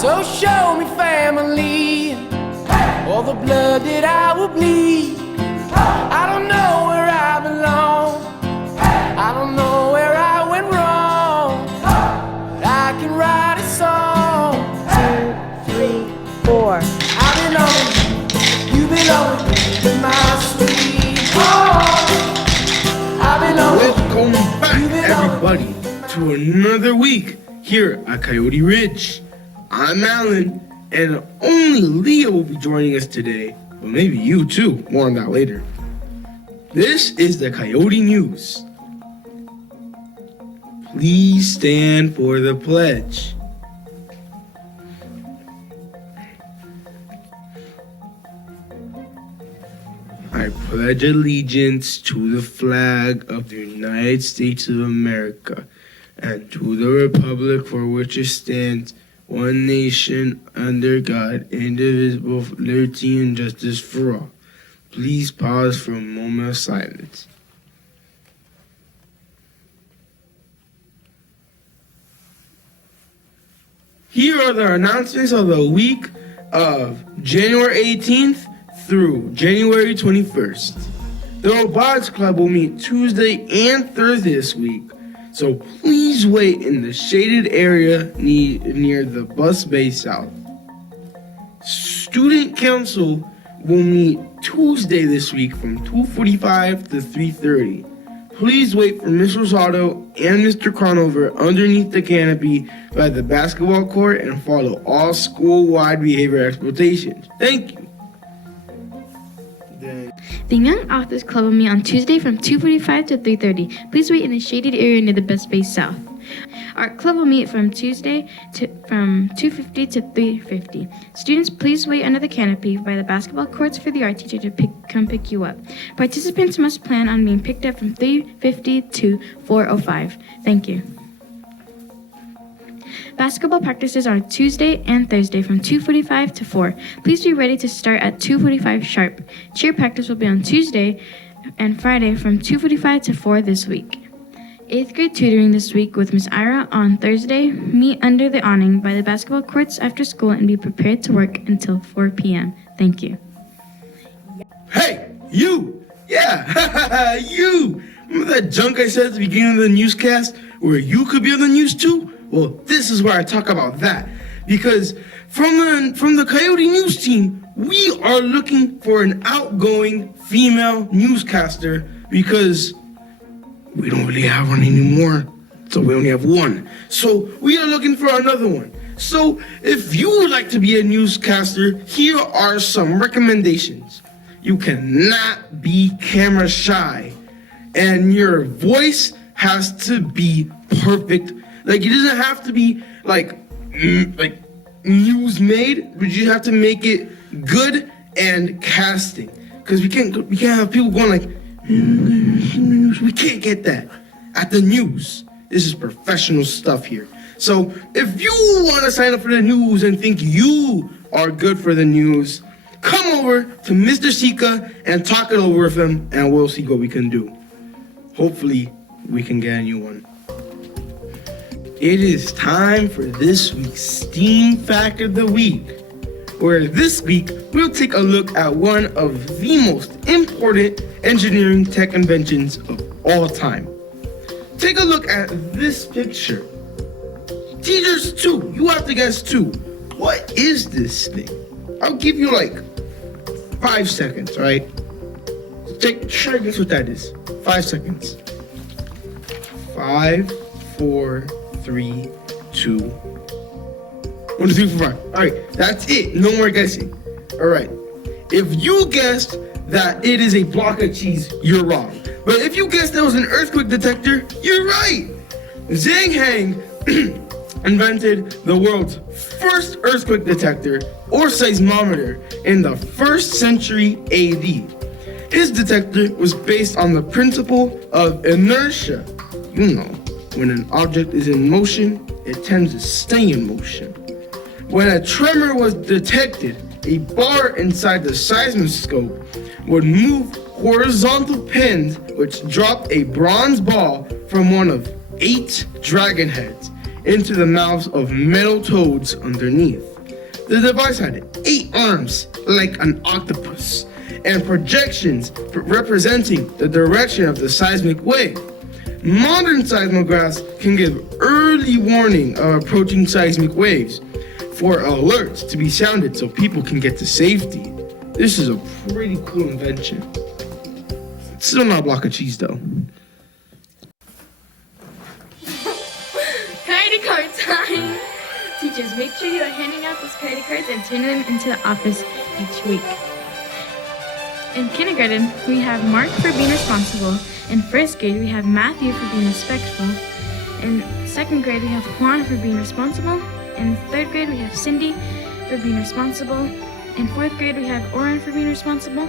So show me family, all the blood that I will bleed. I don't know where I belong, I don't know where I went wrong, but I can write a song. 2, 3, 4. I belong, you belong to my sweet home. I belong. Welcome back, everybody, to another week here at Coyote Ridge. I'm Alan, and only Leah will be joining us today, but maybe you too. More on that later. This is the Coyote News. Please stand for the pledge. I pledge allegiance to the flag of the United States of America and to the republic for which it stands, one nation, under God, indivisible, with liberty and justice for all. Please pause for a moment of silence. Here are the announcements of the week of January 18th through January 21st. The Robotics Club will meet Tuesday and Thursday this week, so please wait in the shaded area near the bus bay south. Student Council will meet Tuesday this week from 2:45 to 3:30. Please wait for Ms. Rosado and Mr. Conover underneath the canopy by the basketball court and follow all school-wide behavior expectations. Thank you. The Young Authors Club will meet on Tuesday from 2:45 to 3:30. Please wait in the shaded area near the bus bay south. Art Club will meet from Tuesday from 2:50 to 3:50. Students, please wait under the canopy by the basketball courts for the art teacher to come pick you up. Participants must plan on being picked up from 3:50 to 4:05. Thank you. Basketball practices are Tuesday and Thursday from 2:45 to 4. Please be ready to start at 2:45 sharp. Cheer practice will be on Tuesday and Friday from 2:45 to 4 this week. 8th grade tutoring this week with Miss Ira on Thursday. Meet under the awning by the basketball courts after school and be prepared to work until 4 p.m. Thank you. Hey, you! Yeah, you! Remember that junk I said at the beginning of the newscast where you could be on the news too? Well, this is where I talk about that. Because from the Coyote News team, we are looking for an outgoing female newscaster because we don't really have one anymore. So we only have one. So we are looking for another one. So if you would like to be a newscaster, here are some recommendations. You cannot be camera shy. And your voice has to be perfect. Like, it doesn't have to be like news made, but you have to make it good and casting. Because we can't have people going like, we can't get that at the news. This is professional stuff here. So if you want to sign up for the news and think you are good for the news, come over to Mr. Sika and talk it over with him, and we'll see what we can do. Hopefully, we can get a new one. It is time for this week's STEAM Fact of the Week, where this week we'll take a look at one of the most important engineering tech inventions of all time. Take a look at this picture. Teachers too, you have to guess too. What is this thing? I'll give you like 5 seconds, right? Try to guess what that is. 5 seconds. 5, 4, 3, 2, 1, 2, 3, 4, 5. All right, that's it. No more guessing. All right. If you guessed that it is a block of cheese, you're wrong. But if you guessed that was an earthquake detector, you're right. Zhang Heng invented the world's first earthquake detector or seismometer in the 1st century AD. His detector was based on the principle of inertia. You know, when an object is in motion, it tends to stay in motion. When a tremor was detected, a bar inside the seismoscope would move horizontal pins which dropped a bronze ball from one of 8 dragon heads into the mouths of metal toads underneath. The device had 8 arms like an octopus and projections representing the direction of the seismic wave. Modern seismographs can give early warning of approaching seismic waves for alerts to be sounded so people can get to safety. This is a pretty cool invention. Still not a block of cheese though. Coyote card time! Teachers, make sure you are handing out those coyote cards and turning them into the office each week. In kindergarten, we have Mark for being responsible. In first grade, we have Matthew for being respectful. In second grade, we have Juan for being responsible. In third grade, we have Cindy for being responsible. In fourth grade, we have Oren for being responsible.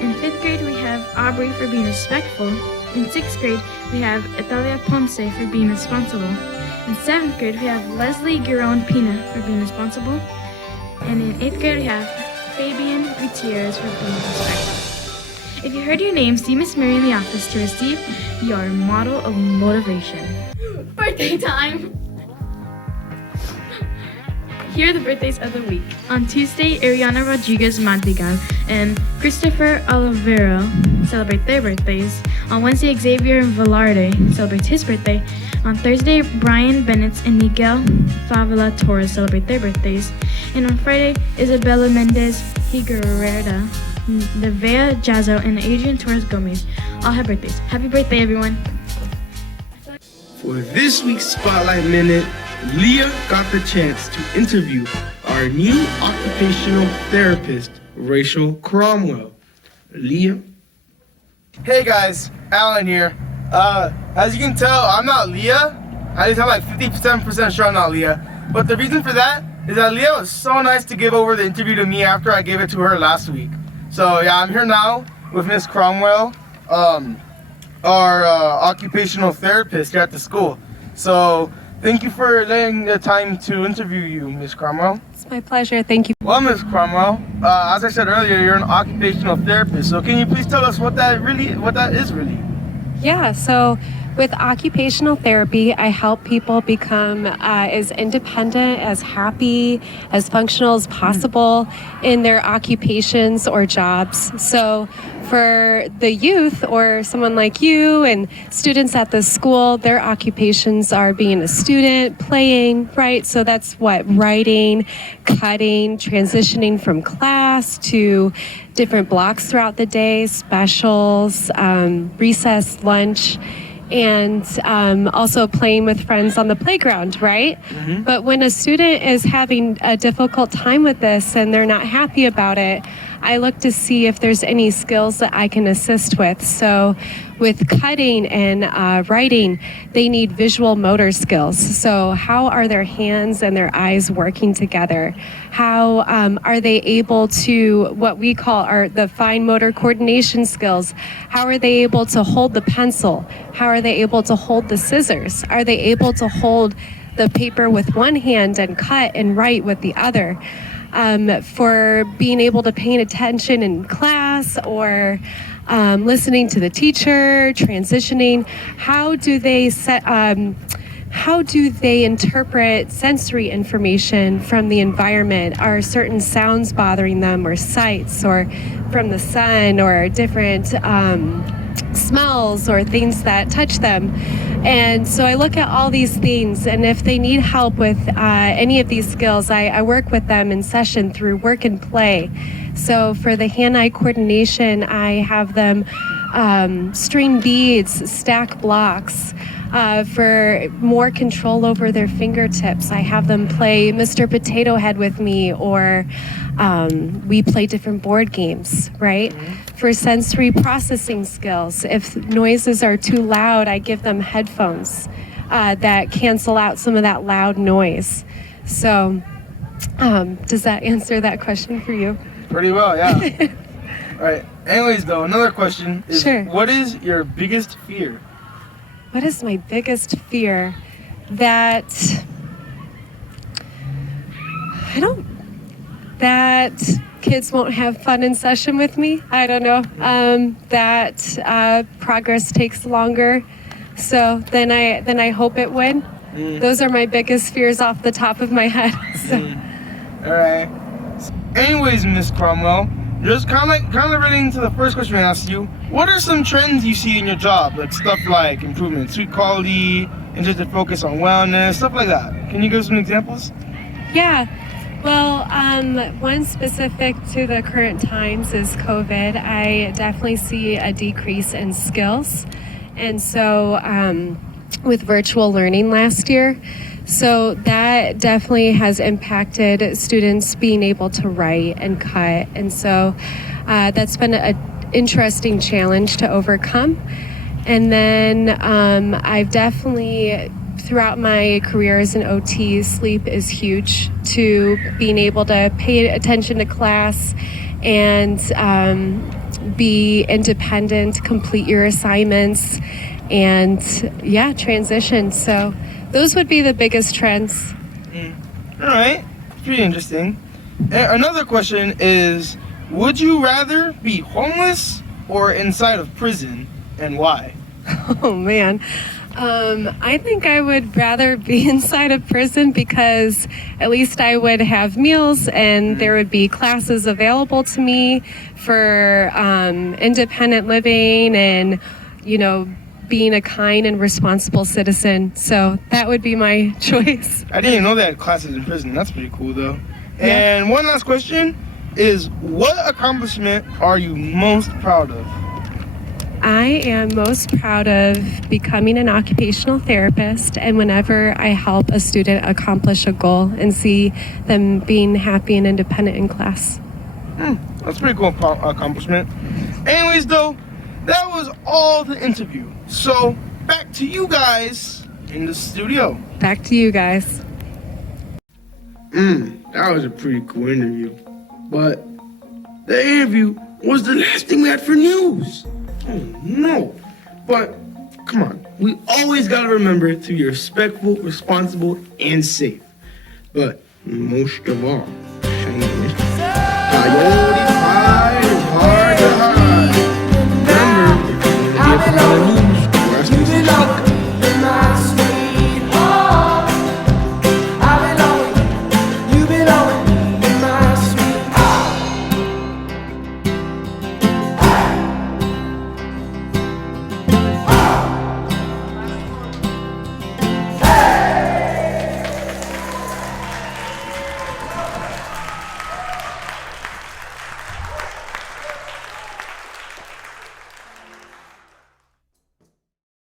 In fifth grade, we have Aubrey for being respectful. In sixth grade, we have Italia Ponce for being responsible. In seventh grade, we have Leslie Giron Pina for being responsible. And in eighth grade, we have Fabian Gutierrez for being respectful. If you heard your name, see Miss Mary in the office to receive your model of motivation. Birthday time! Here are the birthdays of the week. On Tuesday, Ariana Rodriguez Madrigal and Christopher Olivero celebrate their birthdays. On Wednesday, Xavier Velarde celebrates his birthday. On Thursday, Brian Bennett and Miguel Favela Torres celebrate their birthdays. And on Friday, Isabella Mendez Higuereta, Nevea Jazo, and Adrian Torres Gomez all have birthdays. Happy birthday, everyone! For this week's Spotlight Minute, Leah got the chance to interview our new occupational therapist, Rachel Cromwell. Leah? Hey guys, Alan here. As you can tell, I'm not Leah. At least I'm like 57% sure I'm not Leah. But the reason for that is that Leah was so nice to give over the interview to me after I gave it to her last week. So yeah, I'm here now with Miss Cromwell, our occupational therapist here at the school. So thank you for letting the time to interview you, Miss Cromwell. It's my pleasure. Thank you. Well, Miss Cromwell, as I said earlier, you're an occupational therapist. So can you please tell us what that is really? Yeah, so with occupational therapy, I help people become as independent, as happy, as functional as possible in their occupations or jobs. So for the youth or someone like you and students at the school, their occupations are being a student, playing, right? So that's what, writing, cutting, transitioning from class to different blocks throughout the day, specials, recess, lunch, and also playing with friends on the playground, right? Mm-hmm. But when a student is having a difficult time with this and they're not happy about it, I look to see if there's any skills that I can assist with. So with cutting and writing, they need visual motor skills. So how are their hands and their eyes working together? How are they able to, what we call the fine motor coordination skills? How are they able to hold the pencil? How are they able to hold the scissors? Are they able to hold the paper with one hand and cut and write with the other? For being able to pay attention in class or listening to the teacher, transitioning, how do they interpret sensory information from the environment? Are certain sounds bothering them, or sights, or from the sun, or different smells or things that touch them? And so I look at all these things, and if they need help with any of these skills, I work with them in session through work and play. So for the hand-eye coordination, I have them string beads, stack blocks. For more control over their fingertips, I have them play Mr. Potato Head with me, or we play different board games, right? Mm-hmm. For sensory processing skills, if noises are too loud, I give them headphones that cancel out some of that loud noise. So does that answer that question for you? Pretty well, yeah. All right. Anyways, though, another question is, sure. What is your biggest fear? What is my biggest fear? That kids won't have fun in session with me. I don't know. That progress takes longer. So then I hope it would. Those are my biggest fears off the top of my head. So. All right. Anyways, Miss Cromwell, just kind of relating to the first question I asked you. What are some trends you see in your job, like stuff like improvement in sweet quality, interested focus on wellness, stuff like that? Can you give some examples? Yeah. Well, one specific to the current times is COVID. I definitely see a decrease in skills. And so with virtual learning last year, so that definitely has impacted students being able to write and cut. And so that's been an interesting challenge to overcome. And then I've definitely, throughout my career as an OT, sleep is huge to being able to pay attention to class and be independent, complete your assignments, and transition. So those would be the biggest trends. All right, pretty interesting. Another question is, would you rather be homeless or inside of prison, and why? Oh man. I think I would rather be inside of prison because at least I would have meals and there would be classes available to me for independent living and, being a kind and responsible citizen. So that would be my choice. I didn't even know they had classes in prison. That's pretty cool, though. Yeah. And one last question is, what accomplishment are you most proud of? I am most proud of becoming an occupational therapist, and whenever I help a student accomplish a goal and see them being happy and independent in class. That's a pretty cool accomplishment. Anyways, though, that was all the interview. So back to you guys in the studio. Back to you guys. That was a pretty cool interview. But the interview was the last thing we had for news. Oh no. But come on, we always gotta remember to be respectful, responsible, and safe. But most of all, Coyote Ridge is hard to hide. Remember, if you need to be a